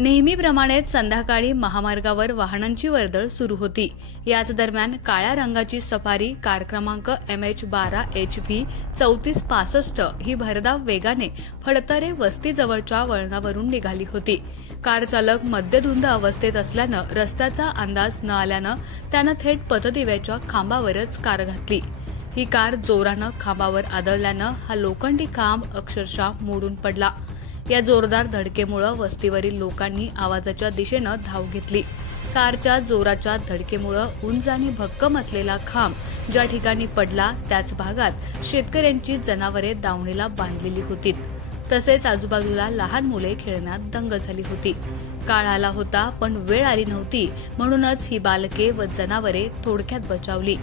नेहमीप्रमाणेच संध्याकाळी महामार्गावर वाहनांची वर्दळ सुरू होती। याच दरम्यान काळ्या रंगाची सफारी कार क्रमांक MH12HV 3465 ही भरधाव वेगाने फडतरे वस्तीजवळच्या वळणावरून निघाली होती। कार चालक मद्यधुंद अवस्थेत असल्यानं रस्त्याचा अंदाज न आल्यानं त्यानं थेट पथदिव्याच्या खांबावरच कार घातली। ही कार जोरानं खांबावर आदळल्यानं हा लोखंडी खांब अक्षरशः मोडून पडला। या जोरदार धडकेमुळे वस्तीवरील लोकांनी आवाजाच्या दिशेनं धाव घेतली। कारच्या जोराच्या धडकेमुळे उंच आणि भक्कम असलेला खांब ज्या ठिकाणी पडला त्याच भागात शेतकऱ्यांची जनावरे दावणीला बांधलेली होती। तसेच आजूबाजूला लहान मुले खेळण्यात दंग झाली होती। काळ आला होता पण वेळ आली नव्हती, म्हणूनच ही बालके व जनावरे थोडक्यात बचावली।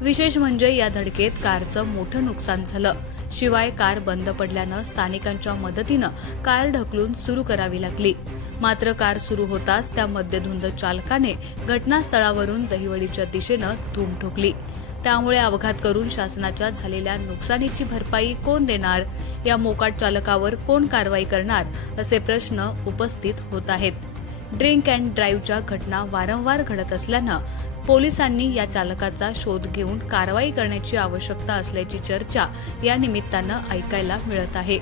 विशेष म्हणजे या धडकेत कारचं मोठं नुकसान झालं। शिवाय कार बंद पडल्यानं स्थानिकांच्या मदतीनं कार ढकलून सुरू करावी लागली। मात्र कार सुरू होताच त्या मद्यधुंद चालकाने घटनास्थळावरून दहिवडीच्या दिशेनं धूम ठोकली। त्यामुळे अपघात करून शासनाच्या झालेल्या नुकसानीची भरपाई कोण देणार, या मोकाट चालकावर कोण कारवाई करणार असे प्रश्न उपस्थित होत आहेत। ड्रिंक अँड ड्राईव्हच्या घटना वारंवार घडत असल्यानं पोलिसांनी या चालकाचा शोध घेऊन कारवाई करण्याची आवश्यकता असल्याची चर्चा या निमित्तानं ऐकायला मिळत आहे।